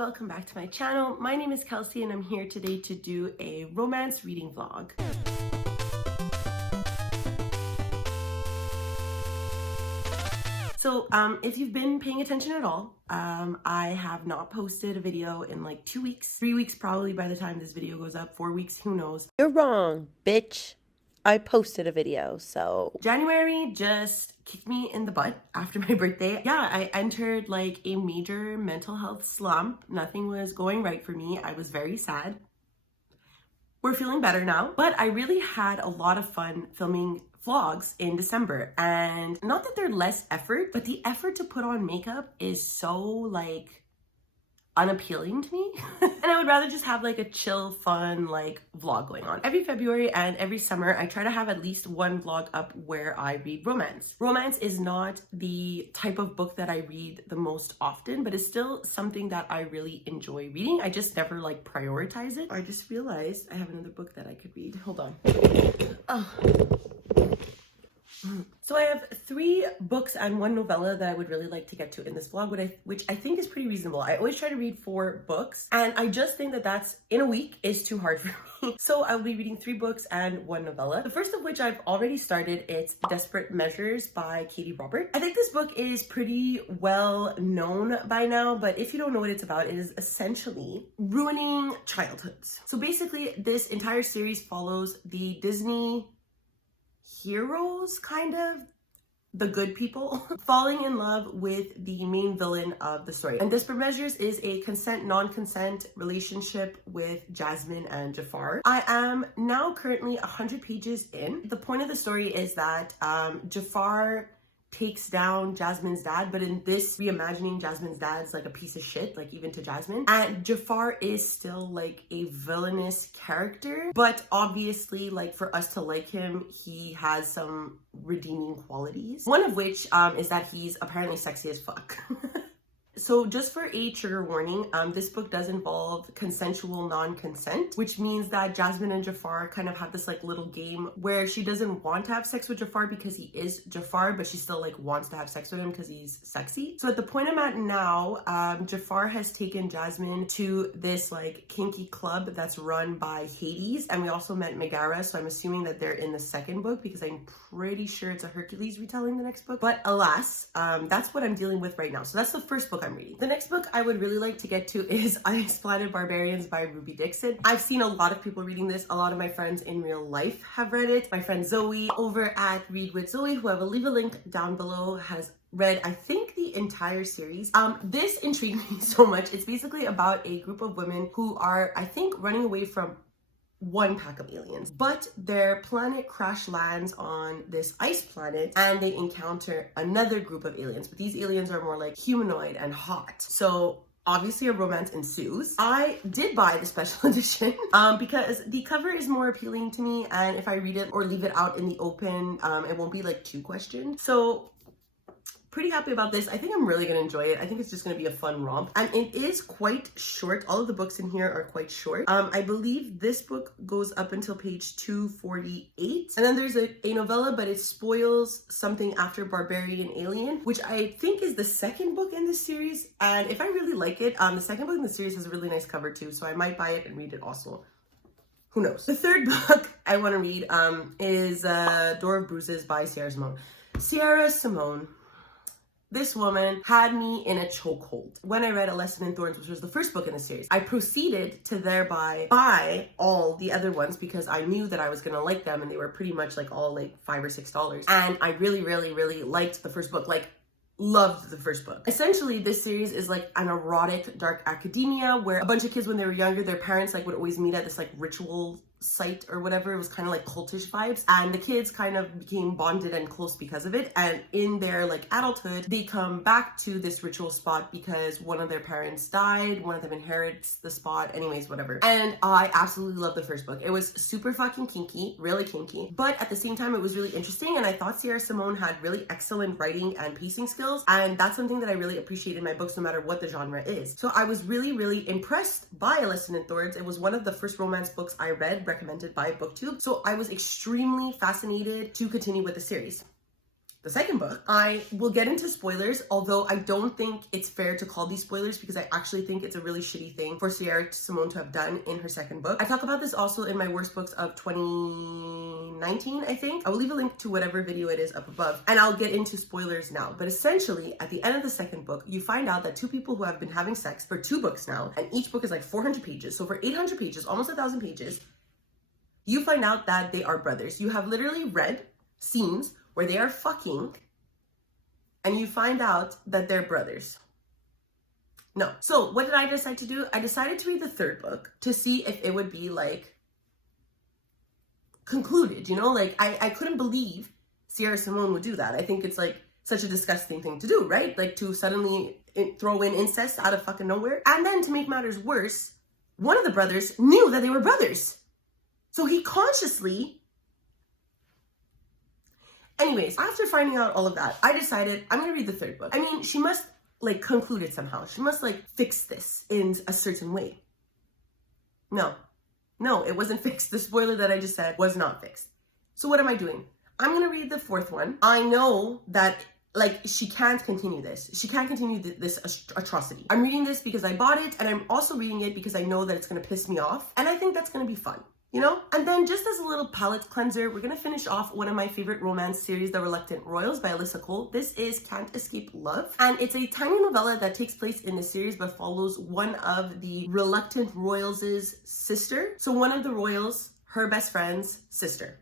welcome back to my channel. My name is Kelsey and I'm here today to do a romance reading vlog. So if you've been paying attention at all, I have not posted a video in like 2 weeks, 3 weeks probably by the time this video goes up, 4 weeks, who knows. You're wrong, bitch. I posted a video, so. January just kicked me in the butt after my birthday. Yeah, I entered like a major mental health slump. Nothing was going right for me. I was very sad. We're feeling better now, but I really had a lot of fun filming vlogs in December, and not that they're less effort, but the effort to put on makeup is so like unappealing to me. And I would rather just have like a chill, fun like vlog going on. Every February and every summer, I try to have at least one vlog up where I read romance. Romance is not the type of book that I read the most often, but it's still something that I really enjoy reading. I just never like prioritize it. I just realized I have another book that I could read. Hold on. Oh. So I have 3 books and 1 novella that I would really like to get to in this vlog, which I think is pretty reasonable. I always try to read 4 books, and I just think that that's in a week is too hard for me. So I'll be reading 3 books and 1 novella. The first of which I've already started. It's Desperate Measures by Katie Robert. I think this book is pretty well known by now, but if you don't know what it's about, it is essentially ruining childhoods. So basically, this entire series follows the Disney heroes, kind of the good people, falling in love with the main villain of the story. And Desperate Measures is a consent, non-consent relationship with Jasmine and Jafar. I am now currently 100 pages in. The point of the story is that Jafar takes down Jasmine's dad, but in this reimagining, Jasmine's dad's like a piece of shit, like even to Jasmine. And Jafar is still like a villainous character, but obviously like for us to like him, he has some redeeming qualities. One of which is that he's apparently sexy as fuck. So just for a trigger warning, this book does involve consensual non-consent, which means that Jasmine and Jafar kind of have this like little game where she doesn't want to have sex with Jafar because he is Jafar, but she still like wants to have sex with him because he's sexy. So at the point I'm at now, Jafar has taken Jasmine to this like kinky club that's run by Hades, and we also met Megara, so I'm assuming that they're in the second book because I'm pretty sure it's a Hercules retelling the next book. But alas, that's what I'm dealing with right now. So that's the first book I'm reading. The next book I would really like to get to is Untitled Barbarians by Dixon. I've seen a lot of people reading this. A lot of my friends in real life have read it. My friend Zoe over at Read with Zoe, who I will leave a link down below, has read, I think, the entire series. This intrigued me so much. It's basically about a group of women who are, I think, running away from one pack of aliens, but their planet crash lands on this ice planet and they encounter another group of aliens, but these aliens are more like humanoid and hot. So obviously a romance ensues. I did buy the special edition because the cover is more appealing to me, and if I read it or leave it out in the open, it won't be like too questioned. So pretty happy about this. I think I'm really gonna enjoy it. I think it's just gonna be a fun romp, and it is quite short. All of the books in here are quite short. I believe this book goes up until page 248, and then there's a novella, but it spoils something after Barbarian Alien, which I think is the second book in this series, and if I really like it, the second book in the series has a really nice cover too, so I might buy it and read it also. Who knows? The third book I want to read is Door of Bruises by Sierra Simone. Sierra Simone. This woman had me in a chokehold. When I read A Lesson in Thorns, which was the first book in the series, I proceeded to thereby buy all the other ones because I knew that I was gonna like them, and they were pretty much like all like $5 or $6. And I really, really, really liked the first book. Like, loved the first book. Essentially, this series is like an erotic dark academia where a bunch of kids, when they were younger, their parents like would always meet at this like ritual site or whatever. It was kind of like cultish vibes, and the kids kind of became bonded and close because of it. And in their like adulthood, they come back to this ritual spot because one of their parents died, one of them inherits the spot, anyways, whatever. And I absolutely loved the first book. It was super fucking kinky, really kinky, but at the same time it was really interesting, and I thought Sierra Simone had really excellent writing and pacing skills, and that's something that I really appreciate in my books no matter what the genre is. So I was really, really impressed by A Lesson in Thorns. It was one of the first romance books I read, recommended by BookTube. So I was extremely fascinated to continue with the series. the second book. I will get into spoilers, although I don't think it's fair to call these spoilers because I actually think it's a really shitty thing for Sierra Simone to have done in her second book. I talk about this also in my worst books of 2019, I think. I will leave a link to whatever video it is up above, and I'll get into spoilers now. But essentially, at the end of the second book, you find out that two people who have been having sex for 2 books now, and each book is like 400 pages. So for 800 pages, almost 1,000 pages, you find out that they are brothers. You have literally read scenes where they are fucking, and you find out that they're brothers. No. So what did I decide to do? I decided to read the third book to see if it would be like concluded, you know? Like I couldn't believe Sierra Simone would do that. I think it's like such a disgusting thing to do, right? Like to suddenly throw in incest out of fucking nowhere. And then to make matters worse, one of the brothers knew that they were brothers. So he consciously... Anyways, after finding out all of that, I decided I'm gonna read the third book. I mean, she must like conclude it somehow. She must like fix this in a certain way. No, it wasn't fixed. The spoiler that I just said was not fixed. So what am I doing? I'm gonna read the fourth one. I know that like she can't continue this. She can't continue this atrocity. I'm reading this because I bought it, and I'm also reading it because I know that it's gonna piss me off, and I think that's gonna be fun. You know? And then just as a little palate cleanser, we're gonna finish off one of my favorite romance series, The Reluctant Royals by Alyssa Cole. This is Can't Escape Love. And it's a tiny novella that takes place in the series but follows one of the Reluctant Royals' sister. So one of the royals, her best friend's sister.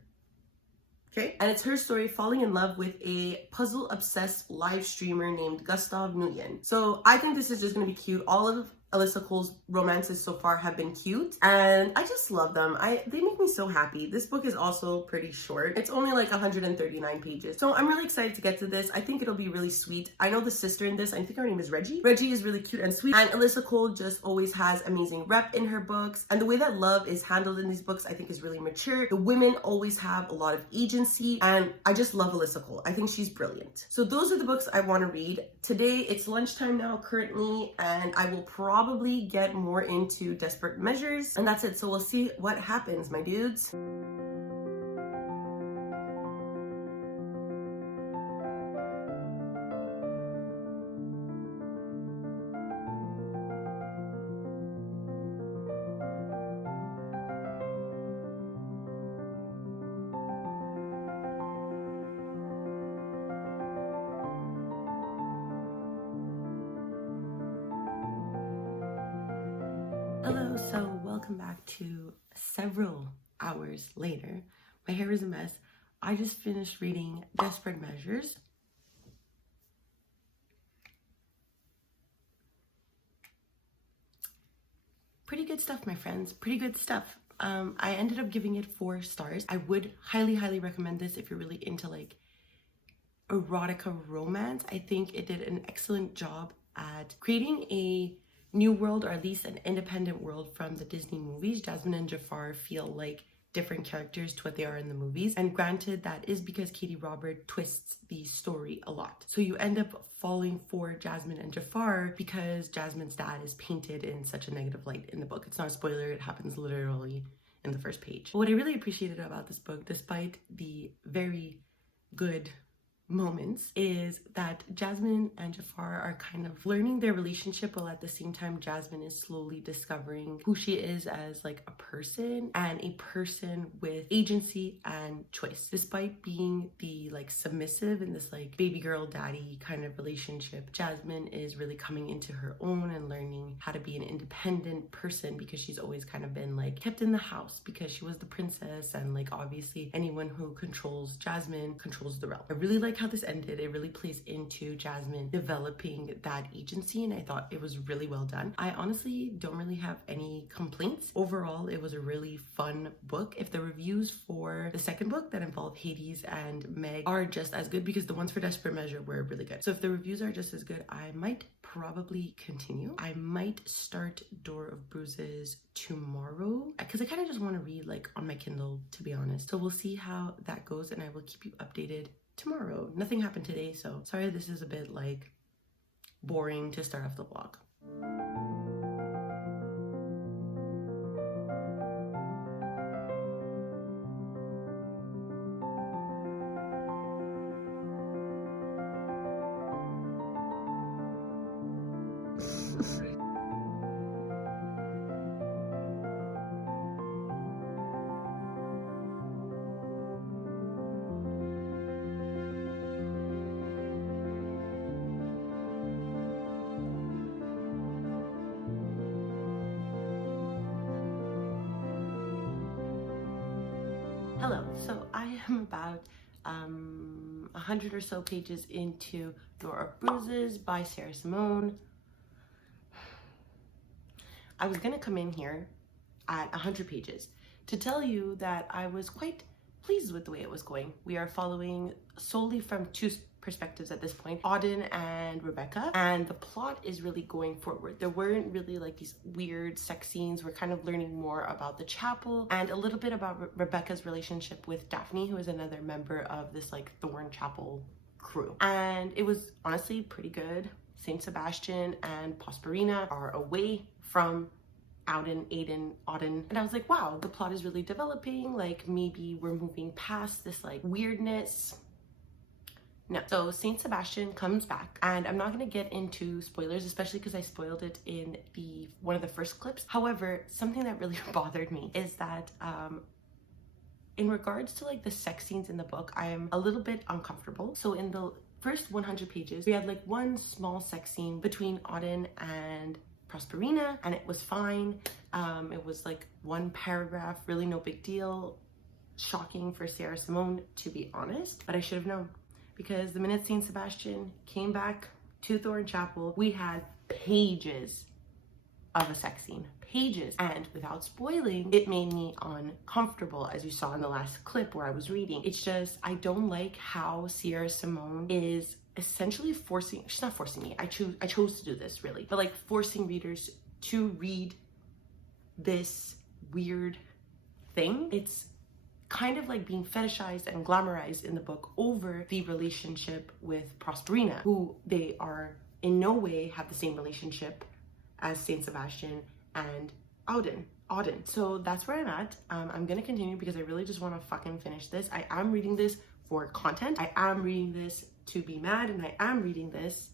Okay? And it's her story falling in love with a puzzle-obsessed live streamer named Gustav Nguyen. So I think this is just gonna be cute. All of Alyssa Cole's romances so far have been cute, and I just love them. They make me so happy. This book is also pretty short. It's only like 139 pages. So I'm really excited to get to this. I think it'll be really sweet. I know the sister in this, I think her name is Reggie. Reggie is really cute and sweet, and Alyssa Cole just always has amazing rep in her books, and the way that love is handled in these books I think is really mature. The women always have a lot of agency, and I just love Alyssa Cole. I think she's brilliant. So those are the books I want to read. Today it's lunchtime now currently, and I will probably get more into Desperate Measures, and that's it. So we'll see what happens, my dudes. Hello, so welcome back to several hours later. My hair is a mess. I just finished reading Desperate Measures. Pretty good stuff, my friends. Pretty good stuff. I ended up giving it 4 stars. I would highly recommend this if you're really into like erotica romance. I think it did an excellent job at creating a new world, or at least an independent world from the Disney movies. Jasmine and Jafar feel like different characters to what they are in the movies, and granted that is because Katie Robert twists the story a lot. So you end up falling for Jasmine and Jafar because Jasmine's dad is painted in such a negative light in the book. It's not a spoiler, it happens literally in the first page. But what I really appreciated about this book, despite the very good moments, is that Jasmine and Jafar are kind of learning their relationship, while at the same time Jasmine is slowly discovering who she is as like a person, and a person with agency and choice. Despite being the like submissive in this like baby girl daddy kind of relationship, Jasmine is really coming into her own and learning how to be an independent person, because she's always kind of been like kept in the house because she was the princess, and like obviously anyone who controls Jasmine controls the realm. I really like how this ended. It really plays into Jasmine developing that agency, and I thought it was really well done. I honestly don't really have any complaints. Overall, it was a really fun book. If the reviews for the second book that involved Hades and Meg are just as good, because the ones for Desperate Measure were really good, so if the reviews are just as good, I might probably continue. I might start Door of Bruises tomorrow, because I kind of just want to read like on my Kindle, to be honest. So we'll see how that goes, and I will keep you updated tomorrow. Nothing happened today, so sorry this is a bit like boring to start off the vlog. Hello, so I am about 100 or so pages into Door of Bruises by Sarah Simone. I was gonna come in here at 100 pages to tell you that I was quite pleased with the way it was going. We are following solely from two perspectives at this point, Auden and Rebecca, and the plot is really going forward. There weren't really like these weird sex scenes. We're kind of learning more about the chapel and a little bit about Rebecca's relationship with Daphne, who is another member of this like Thorn Chapel crew. And it was honestly pretty good. Saint Sebastian and Prosperina are away from Auden, and I was like, wow, the plot is really developing. Like maybe we're moving past this like weirdness. No. So Saint Sebastian comes back, and I'm not going to get into spoilers, especially because I spoiled it in one of the first clips. However, something that really bothered me is that in regards to like the sex scenes in the book, I am a little bit uncomfortable. So in the first 100 pages, we had like one small sex scene between Auden and Prosperina, and it was fine. It was like one paragraph, really no big deal. Shocking for Sarah Simone, to be honest, but I should have known. Because the minute Saint Sebastian came back to Thorn Chapel, we had pages of a sex scene. Pages. And without spoiling, it made me uncomfortable, as you saw in the last clip where I was reading. It's just, I don't like how Sarah Simone is essentially forcing, she's not forcing me, I chose to do this really, but like forcing readers to read this weird thing. It's kind of like being fetishized and glamorized in the book over the relationship with Prosperina, who they are in no way have the same relationship as Saint Sebastian and Auden. So that's where I'm at. I'm gonna continue because I really just want to fucking finish this. I am reading this for content. I am reading this to be mad, and I am reading this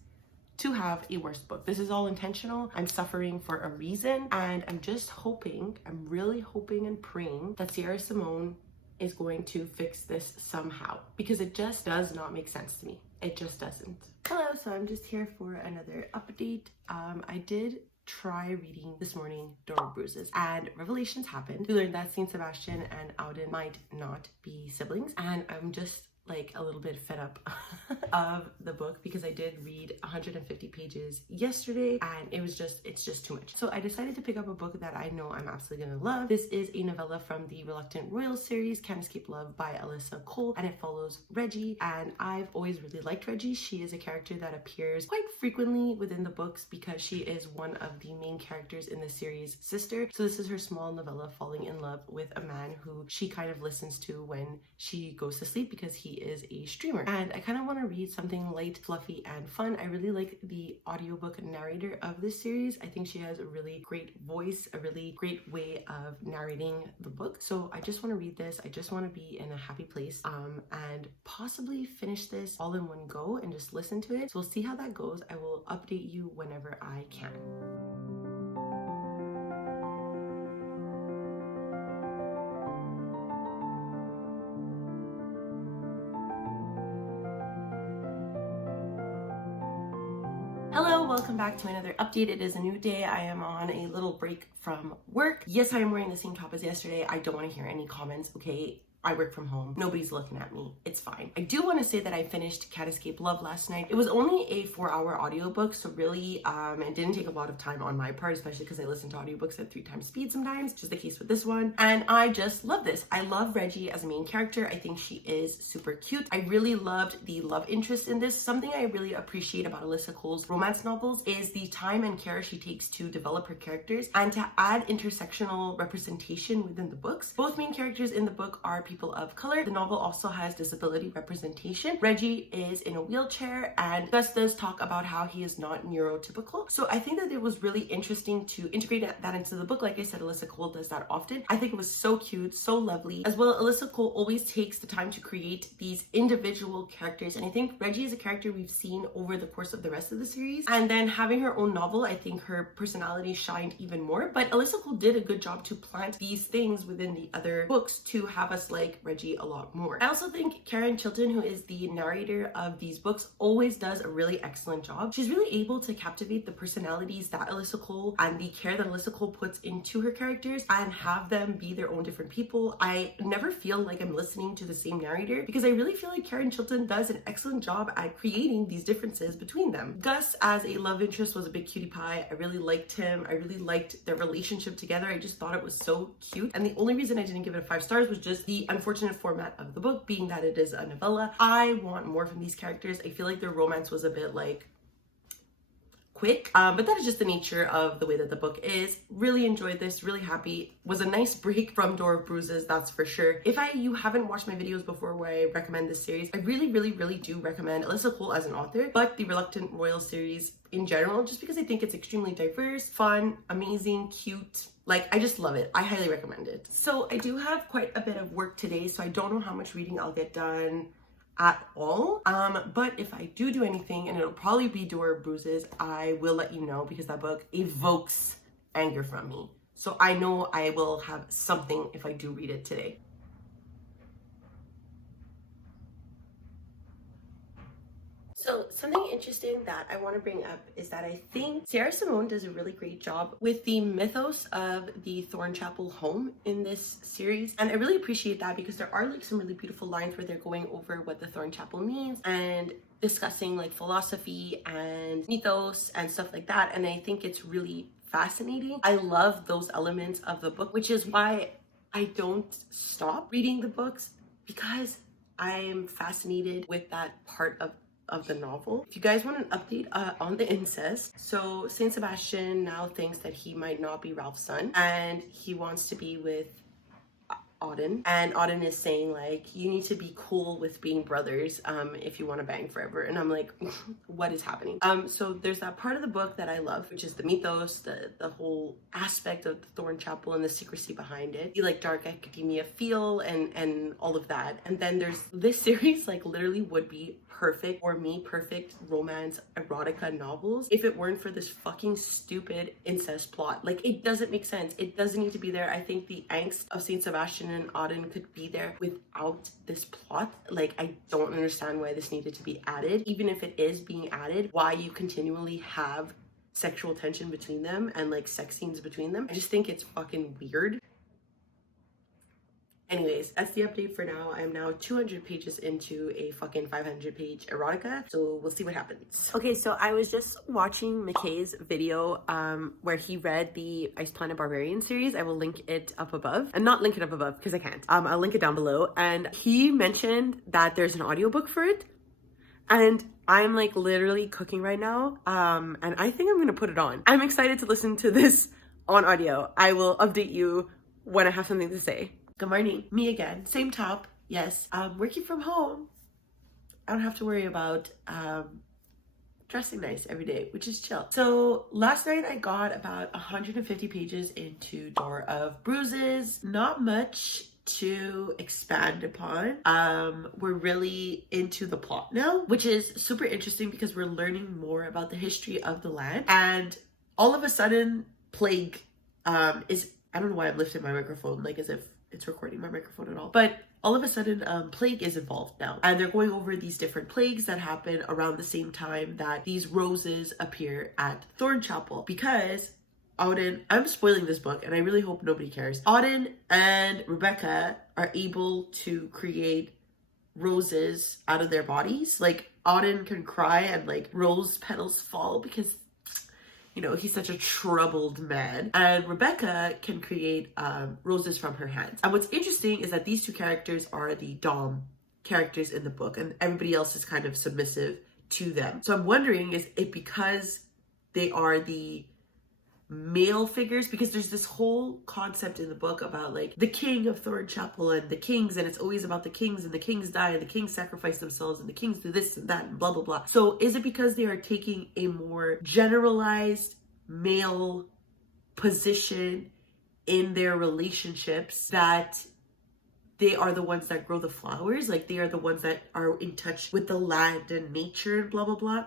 to have a worse book. This is all intentional. I'm suffering for a reason, and I'm just hoping, I'm really hoping and praying that Sarah Simone is going to fix this somehow, because it just does not make sense to me. It just doesn't. Hello, so I'm just here for another update. I did try reading this morning Door of Bruises, and revelations happened. We learned that Saint Sebastian and Auden might not be siblings, and I'm just like a little bit fed up of the book because I did read 150 pages yesterday, and it's just too much. So I decided to pick up a book that I know I'm absolutely gonna love. This is a novella from the Reluctant Royals series, Counterscape Love by Alyssa Cole, and it follows Reggie, and I've always really liked Reggie. She is a character that appears quite frequently within the books because she is one of the main characters in the series' sister. So this is her small novella falling in love with a man who she kind of listens to when she goes to sleep because he is a streamer. And I kind of want to read something light, fluffy, and fun. I really like the audiobook narrator of this series. I think she has a really great voice, a really great way of narrating the book. So I just want to read this. I just want to be in a happy place and possibly finish this all in one go and just listen to it. So we'll see how that goes. I will update you whenever I can. Hello, welcome back to another update. It is a new day. I am on a little break from work. Yes, I am wearing the same top as yesterday. I don't want to hear any comments, okay? I work from home. Nobody's looking at me. It's fine. I do want to say that I finished Counterscape Love last night. It was only a 4-hour audiobook, so really it didn't take a lot of time on my part, especially because I listen to audiobooks at 3 times speed sometimes, which is the case with this one. And I just love this. I love Reggie as a main character. I think she is super cute. I really loved the love interest in this. Something I really appreciate about Alyssa Cole's romance novels is the time and care she takes to develop her characters and to add intersectional representation within the books. Both main characters in the book are people of color. The novel also has disability representation. Reggie is in a wheelchair, and Gus does talk about how he is not neurotypical. So I think that it was really interesting to integrate that into the book. Like I said, Alyssa Cole does that often. I think it was so cute, so lovely. As well, Alyssa Cole always takes the time to create these individual characters, and I think Reggie is a character we've seen over the course of the rest of the series. And then having her own novel, I think her personality shined even more. But Alyssa Cole did a good job to plant these things within the other books to have us like like Reggie a lot more. I also think Karen Chilton, who is the narrator of these books, always does a really excellent job. She's really able to captivate the personalities that Alyssa Cole and the care that Alyssa Cole puts into her characters and have them be their own different people. I never feel like I'm listening to the same narrator because I really feel like Karen Chilton does an excellent job at creating these differences between them. Gus as a love interest was a big cutie pie. I really liked him. I really liked their relationship together. I just thought it was so cute. And the only reason I didn't give it 5 stars was just the unfortunate format of the book, being that it is a novella. I want more from these characters. I feel like their romance was a bit like quick, but that is just the nature of the way that the book is. Really enjoyed this, really happy. Was a nice break from Door of Bruises, that's for sure. If you haven't watched my videos before where I recommend this series, I really do recommend Alyssa Cole as an author, but the Reluctant Royal series in general, just because I think it's extremely diverse, fun, amazing, cute. Like, I just love it. I highly recommend it. So I do have quite a bit of work today, so I don't know how much reading I'll get done at all, but if I do anything, and it'll probably be Door of Bruises, I will let you know, because that book evokes anger from me, so I know I will have something if I do read it today. So something interesting that I want to bring up is that I think Sarah Simone does a really great job with the mythos of the Thornchapel home in this series. And I really appreciate that, because there are like some really beautiful lines where they're going over what the Thornchapel means and discussing like philosophy and mythos and stuff like that. And I think it's really fascinating. I love those elements of the book, which is why I don't stop reading the books, because I am fascinated with that part of the novel. If you guys want an update on the incest, so Saint Sebastian now thinks that he might not be Ralph's son, and he wants to be with Auden, and Auden is saying like, you need to be cool with being brothers if you want to bang forever. And I'm like, what is happening? So there's that part of the book that I love, which is the mythos, the whole aspect of the Thornchapel and the secrecy behind it, the like dark academia feel and all of that. And then there's this series, like literally would be perfect for me, perfect romance erotica novels, if it weren't for this fucking stupid incest plot. Like, it doesn't make sense. It doesn't need to be there. I think the angst of Saint Sebastian and Auden could be there without this plot. Like, I don't understand why this needed to be added. Even if it is being added, why you continually have sexual tension between them and like sex scenes between them. I just think it's fucking weird. Anyways, that's the update for now. I'm now 200 pages into a fucking 500 page erotica, so we'll see what happens. Okay, so I was just watching McKay's video where he read the Ice Planet Barbarian series. I will link it up above, and not link it up above because I can't. I'll link it down below. And he mentioned that there's an audiobook for it, and I'm like literally cooking right now, and I think I'm gonna put it on. I'm excited to listen to this on audio. I will update you when I have something to say. Good morning, me again, same top, yes. Working from home, I don't have to worry about dressing nice every day, which is chill. So last night I got about 150 pages into Door of Bruises. Not much to expand upon. We're really into the plot now, which is super interesting because we're learning more about the history of the land. And all of a sudden, plague is, I don't know why I'm lifting my microphone like as if it's recording my microphone at all, but all of a sudden plague is involved now, and they're going over these different plagues that happen around the same time that these roses appear at Thornchapel, because Auden, I'm spoiling this book and I really hope nobody cares, Auden and Rebecca are able to create roses out of their bodies. Like, Auden can cry and like rose petals fall because, you know, he's such a troubled man. And Rebecca can create roses from her hands. And what's interesting is that these two characters are the dom characters in the book, and everybody else is kind of submissive to them. So I'm wondering, is it because they are the male figures? Because there's this whole concept in the book about like the king of Thornchapel and the kings, and it's always about the kings, and the kings die and the kings sacrifice themselves and the kings do this and that and blah blah blah. So is it because they are taking a more generalized male position in their relationships, that they are the ones that grow the flowers, like they are the ones that are in touch with the land and nature and blah blah blah?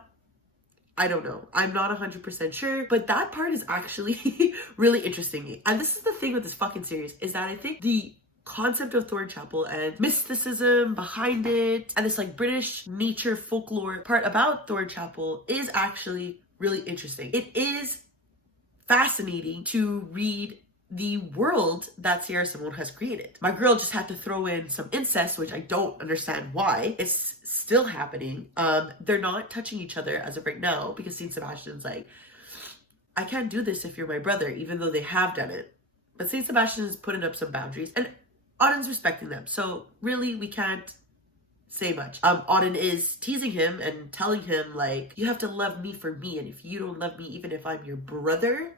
I don't know. I'm not 100% sure, but that part is actually really interesting me. And this is the thing with this fucking series, is that I think the concept of Thorn Chapel and mysticism behind it, and this like British nature folklore part about Thorn Chapel is actually really interesting. It is fascinating to read the world that Sierra Simone has created. My girl just had to throw in some incest, which I don't understand why. It's still happening. They're not touching each other as of right now because Saint Sebastian's like, I can't do this if you're my brother, even though they have done it. But Saint Sebastian is putting up some boundaries and Auden's respecting them. So really, we can't say much. Auden is teasing him and telling him like, you have to love me for me, and if you don't love me, even if I'm your brother,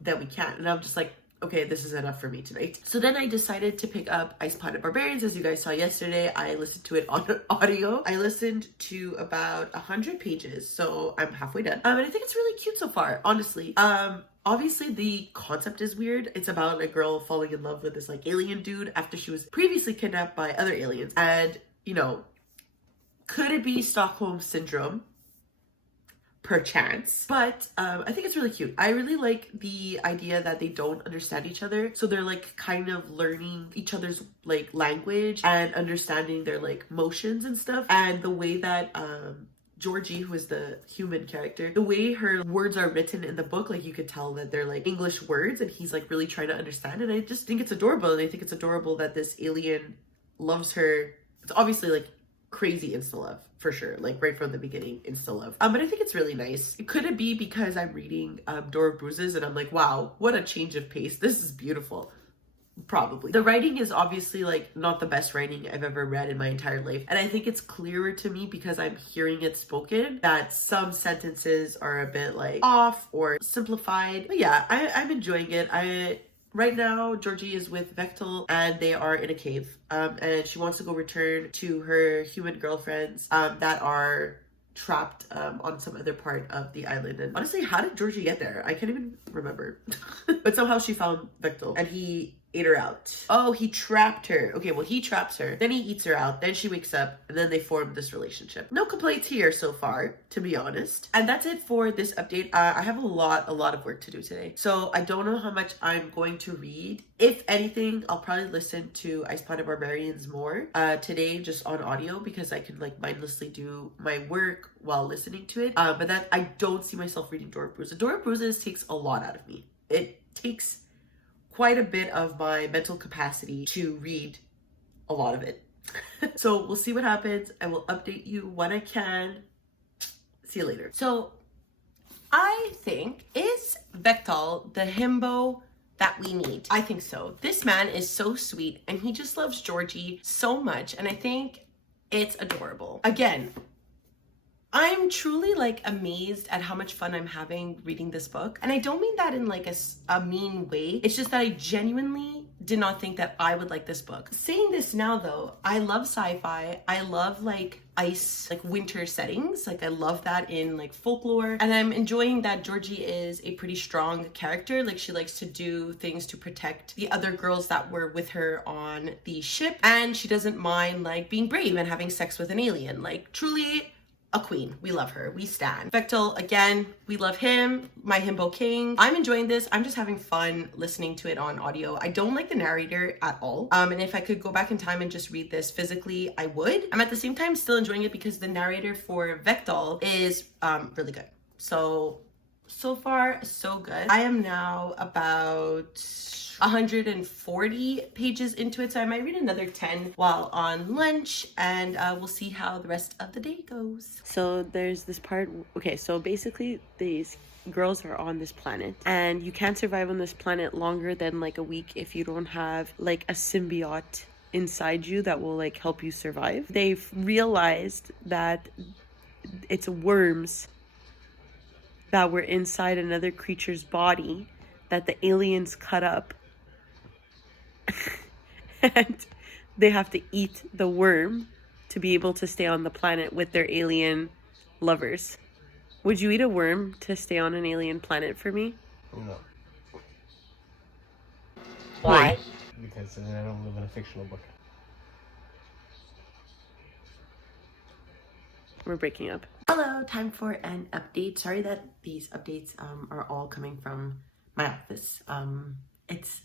then we can't. And I'm just like, okay, this is enough for me tonight. So then I decided to pick up Untitled Barbarians. As you guys saw yesterday, I listened to it on audio. I listened to about 100 pages, so I'm halfway done. And I think it's really cute so far, honestly. Obviously the concept is weird. It's about a girl falling in love with this like alien dude after she was previously kidnapped by other aliens. And, you know, could it be Stockholm Syndrome? Perchance. But I think it's really cute. I really like the idea that they don't understand each other. So they're like kind of learning each other's like language and understanding their like motions and stuff. And the way that Georgie, who is the human character, the way her words are written in the book, like you could tell that they're like English words and he's like really trying to understand. And I just think it's adorable. And I think it's adorable that this alien loves her. It's obviously like crazy insta love for sure, like right from the beginning, insta love. But I think it's really nice. Could it be because I'm reading Door of Bruises and I'm like, wow, what a change of pace. This is beautiful. Probably. The writing is obviously like not the best writing I've ever read in my entire life. And I think it's clearer to me because I'm hearing it spoken that some sentences are a bit like off or simplified. But yeah, I'm enjoying it. Right now, Georgie is with Vectel and they are in a cave. And she wants to go return to her human girlfriends that are trapped on some other part of the island. And honestly, how did Georgie get there? I can't even remember. But somehow she found Vectel and he ate her out. Oh, he trapped her. Okay, well, he traps her. Then he eats her out. Then she wakes up and then they form this relationship. No complaints here so far, to be honest. And that's it for this update. I have a lot of work to do today. So I don't know how much I'm going to read. If anything, I'll probably listen to Untitled Barbarians more today just on audio because I can like mindlessly do my work while listening to it. But that I don't see myself reading Door of Bruises. Door of Bruises takes a lot out of me. It takes quite a bit of my mental capacity to read a lot of it. So we'll see what happens. I will update you when I can. See you later. So I think, is Vectel the himbo that we need? I think so. This man is so sweet and he just loves Georgie so much. And I think it's adorable. Again, I'm truly like amazed at how much fun I'm having reading this book. And I don't mean that in like a mean way. It's just that I genuinely did not think that I would like this book. Saying this now though, I love sci-fi. I love like ice, like winter settings. Like I love that in like folklore. And I'm enjoying that Georgie is a pretty strong character. Like she likes to do things to protect the other girls that were with her on the ship. And she doesn't mind like being brave and having sex with an alien. Like truly a queen. We love her. We stan. Vectel, again, we love him. My himbo king. I'm enjoying this. I'm just having fun listening to it on audio. I don't like the narrator at all. And if I could go back in time and just read this physically, I would. I'm at the same time still enjoying it because the narrator for Vectel is really good. So far, so good. I am now about 140 pages into it, so I might read another 10 while on lunch, and we'll see how the rest of the day goes. So there's this part, okay, so basically these girls are on this planet and you can't survive on this planet longer than like a week if you don't have like a symbiote inside you that will like help you survive. They've realized that it's worms that were inside another creature's body that the aliens cut up and they have to eat the worm to be able to stay on the planet with their alien lovers. Would you eat a worm to stay on an alien planet for me? No. Why? Because I don't live in a fictional book. We're breaking up. Hello, time for an update. Sorry that these updates are all coming from my office. It's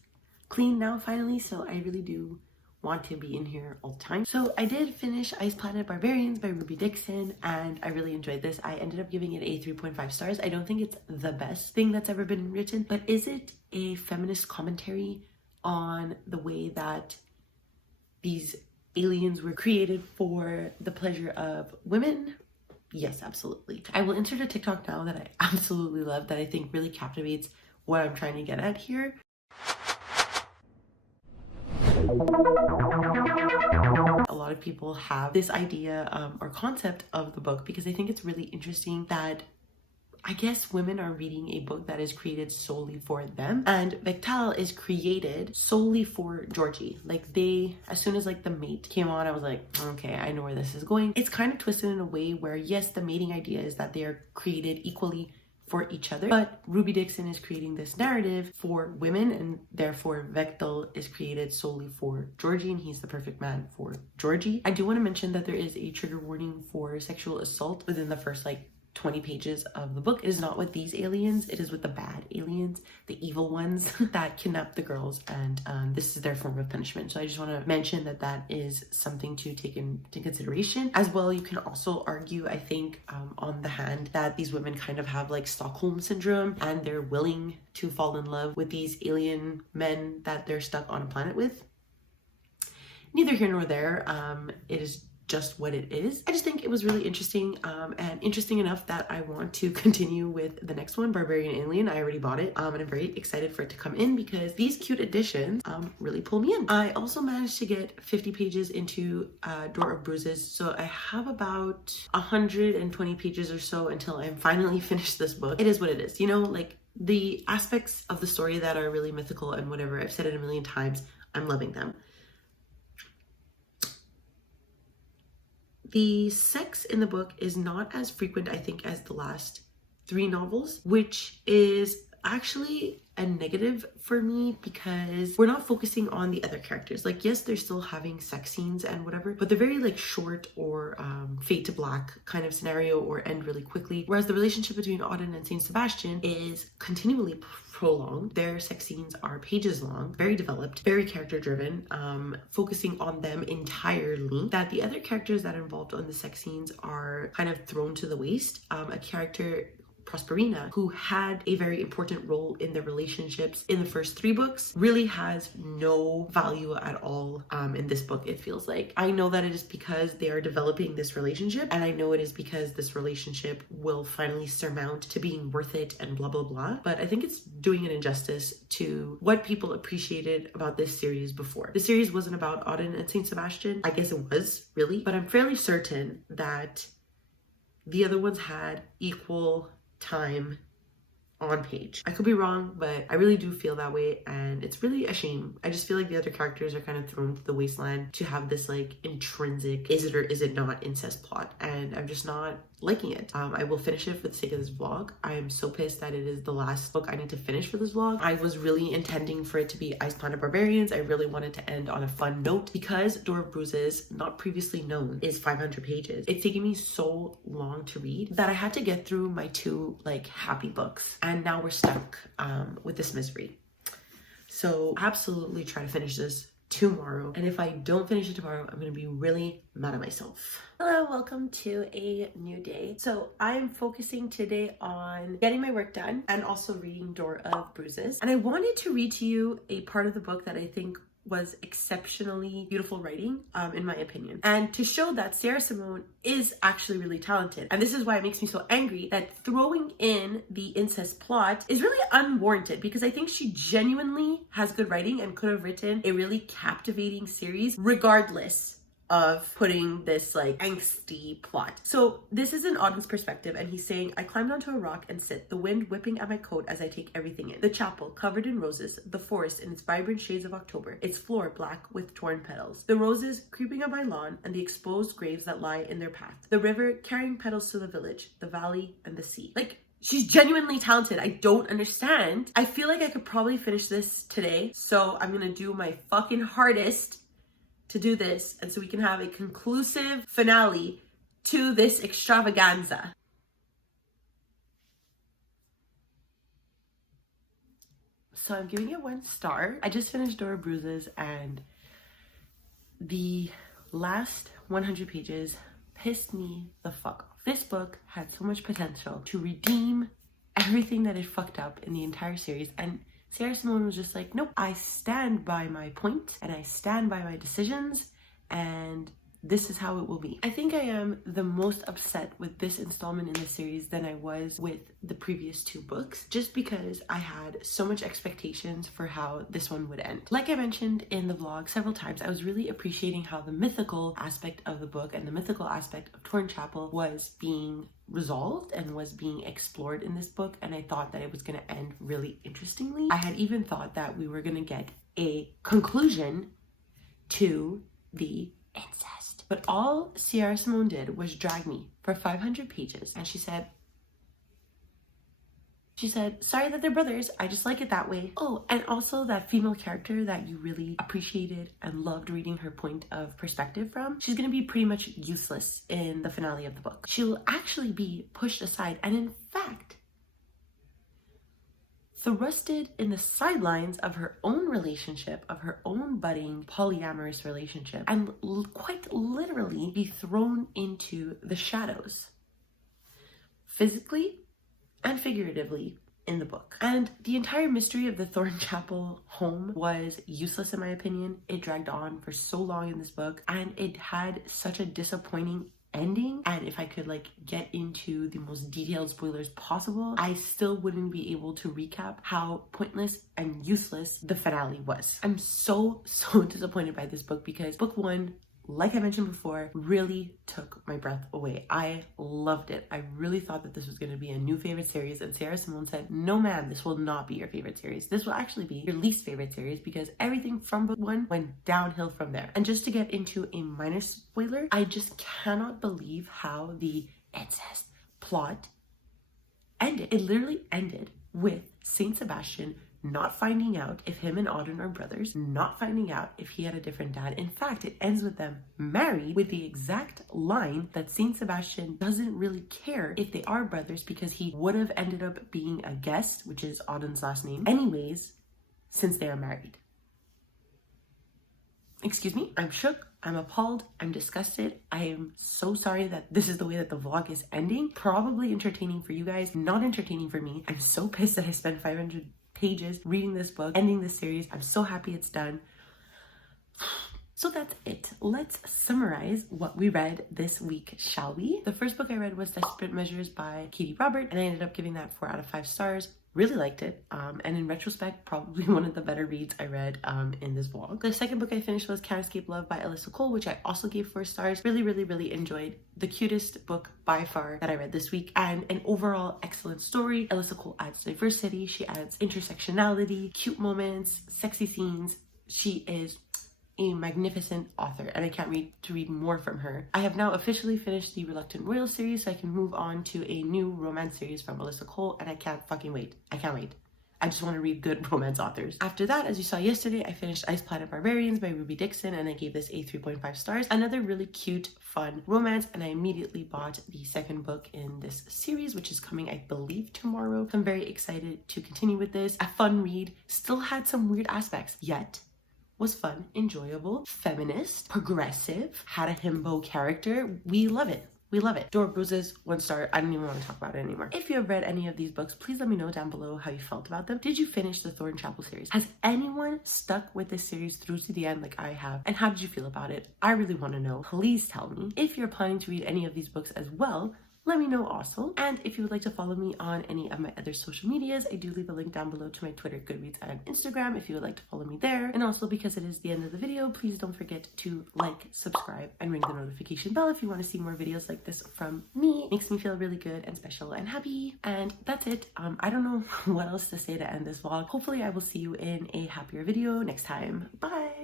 clean now finally, so I really do want to be in here all the time. So I did finish Ice Planet Barbarians by Ruby Dixon, and I really enjoyed this. I ended up giving it a 3.5 stars. I don't think it's the best thing that's ever been written, but is it a feminist commentary on the way that these aliens were created for the pleasure of women? Yes, absolutely. I will insert a TikTok now that I absolutely love, that I think really captivates what I'm trying to get at here. A lot of people have this idea or concept of the book because I think it's really interesting that I guess women are reading a book that is created solely for them, and Victal is created solely for Georgie. Like, they, as soon as like the mate came on, I was like, okay, I know where this is going. It's kind of twisted in a way where, yes, the mating idea is that they are created equally for each other, but Ruby Dixon is creating this narrative for women, and therefore Vectel is created solely for Georgie, and he's the perfect man for Georgie. I do want to mention that there is a trigger warning for sexual assault within the first like 20 pages of the book. It is not with these aliens, it is with the bad aliens, the evil ones that kidnap the girls, and this is their form of punishment. So I just want to mention that that is something to take into consideration. As well, you can also argue, I think, on the hand that these women kind of have like Stockholm syndrome, and they're willing to fall in love with these alien men that they're stuck on a planet with. Neither here nor there. It is just what it is. I just think it was really interesting, and interesting enough that I want to continue with the next one, Barbarian Alien. I already bought it, and I'm very excited for it to come in because these cute additions really pull me in. I also managed to get 50 pages into Door of Bruises, so I have about 120 pages or so until I'm finally finished this book. It is what it is, you know, like the aspects of the story that are really mythical and whatever, I've said it a million times, I'm loving them. The sex in the book is not as frequent, I think, as the last 3 novels, which is actually a negative for me because we're not focusing on the other characters. Like, yes, they're still having sex scenes and whatever, but they're very like short or fade to black kind of scenario or end really quickly. Whereas the relationship between Auden and Saint Sebastian is continually prolonged. Their sex scenes are pages long, very developed, very character driven, focusing on them entirely. That the other characters that are involved on the sex scenes are kind of thrown to the waste. A character, Prosperina, who had a very important role in their relationships in the first 3 books, really has no value at all in this book, it feels like. I know that it is because they are developing this relationship, and I know it is because this relationship will finally surmount to being worth it and blah blah blah, but I think it's doing an injustice to what people appreciated about this series before. The series wasn't about Auden and Saint Sebastian. I guess it was, really, but I'm fairly certain that the other ones had equal time on page. I could be wrong, but I really do feel that way, and it's really a shame. I just feel like the other characters are kind of thrown to the wasteland to have this like intrinsic is it or is it not incest plot, and I'm just not liking it. I will finish it for the sake of this vlog. I am so pissed that it is the last book I need to finish for this vlog. I was really intending for it to be Ice Planet Barbarians. I really wanted to end on a fun note because Door of Bruises, not previously known, is 500 pages. It's taken me so long to read that I had to get through my 2 like happy books, and now we're stuck with this misery. So absolutely try to finish this tomorrow, and if I don't finish it tomorrow, I'm gonna be really mad at myself. Hello, welcome to a new day. So I'm focusing today on getting my work done and also reading Door of Bruises, and I wanted to read to you a part of the book that I think was exceptionally beautiful writing, in my opinion, and to show that Sarah Simone is actually really talented. And this is why it makes me so angry that throwing in the incest plot is really unwarranted, because I think she genuinely has good writing and could have written a really captivating series regardless of putting this like angsty plot. So this is an Auden's perspective, and he's saying, I climbed onto a rock and sit, the wind whipping at my coat as I take everything in. The chapel covered in roses, the forest in its vibrant shades of October, its floor black with torn petals, the roses creeping up my lawn and the exposed graves that lie in their path, the river carrying petals to the village, the valley and the sea. Like, she's genuinely talented. I don't understand. I feel like I could probably finish this today, so I'm gonna do my fucking hardest to do this, and so we can have a conclusive finale to this extravaganza. So I'm giving it 1 star. I just finished Door of Bruises and the last 100 pages pissed me the fuck off. This book had so much potential to redeem everything that it fucked up in the entire series, and Sarah Simone was just like, nope, I stand by my point and I stand by my decisions, and this is how it will be. I think I am the most upset with this installment in the series than I was with the previous 2 books, just because I had so much expectations for how this one would end. Like I mentioned in the vlog several times, I was really appreciating how the mythical aspect of the book and the mythical aspect of Torn Chapel was being resolved and was being explored in this book, and I thought that it was going to end really interestingly. I had even thought that we were going to get a conclusion to the incest. But all Sarah Simone did was drag me for 500 pages, and she said, sorry that they're brothers, I just like it that way. Oh, and also that female character that you really appreciated and loved reading her point of perspective from, she's gonna be pretty much useless in the finale of the book. She'll actually be pushed aside and in fact thrusted in the sidelines of her own relationship, of her own budding polyamorous relationship, and quite literally be thrown into the shadows, physically and figuratively, in the book. And the entire mystery of the Thorn Chapel home was useless in my opinion. It dragged on for so long in this book, and it had such a disappointing ending, and if I could like get into the most detailed spoilers possible, I still wouldn't be able to recap how pointless and useless the finale was. I'm so disappointed by this book because book 1, like I mentioned before, really took my breath away. I loved it. I really thought that this was going to be a new favorite series, and Sarah Simone said, no ma'am, this will not be your favorite series. This will actually be your least favorite series because everything from book 1 went downhill from there. And just to get into a minor spoiler, I just cannot believe how the incest plot ended. It literally ended with Saint Sebastian not finding out if him and Auden are brothers, not finding out if he had a different dad. In fact, it ends with them married with the exact line that Saint Sebastian doesn't really care if they are brothers because he would have ended up being a guest, which is Auden's last name, anyways, since they are married. Excuse me, I'm shook, I'm appalled, I'm disgusted. I am so sorry that this is the way that the vlog is ending. Probably entertaining for you guys, not entertaining for me. I'm so pissed that I spent 500 pages reading this book, ending this series. I'm so happy it's done. So that's it. Let's summarize what we read this week, shall we? The first book I read was Desperate Measures by Katie Robert, and I ended up giving that 4 out of 5 stars. Really liked it, and in retrospect, probably one of the better reads I read in this vlog. The second book I finished was Counterscape Love by Alyssa, which I also gave 4 stars. Really enjoyed. The cutest book by far that I read this week, and an overall excellent story. Alyssa Cole adds diversity, she adds intersectionality, cute moments, sexy scenes. She is a magnificent author, and I can't wait to read more from her. I have now officially finished the Reluctant Royal series, so I can move on to a new romance series from Alyssa Cole, and I can't fucking wait. I can't wait. I just want to read good romance authors. After that, as you saw yesterday, I finished Ice Planet Barbarians by Dixon, and I gave this a 3.5 stars. Another really cute, fun romance, and I immediately bought the second book in this series, which is coming, I believe, tomorrow. So I'm very excited to continue with this. A fun read, still had some weird aspects, yet was fun, enjoyable, feminist, progressive, had a himbo character. We love it. We love it. Door of Bruises, 1 star. I don't even want to talk about it anymore. If you have read any of these books, please let me know down below how you felt about them. Did you finish the Thorn Chapel series? Has anyone stuck with this series through to the end like I have? And how did you feel about it? I really want to know. Please tell me. If you're planning to read any of these books as well, let me know also. And if you would like to follow me on any of my other social medias, I do leave a link down below to my Twitter, Goodreads, and Instagram if you would like to follow me there. And also, because it is the end of the video, please don't forget to like, subscribe, and ring the notification bell if you want to see more videos like this from me. It makes me feel really good and special and happy. And that's it. I don't know what else to say to end this vlog. Hopefully I will see you in a happier video next time. Bye!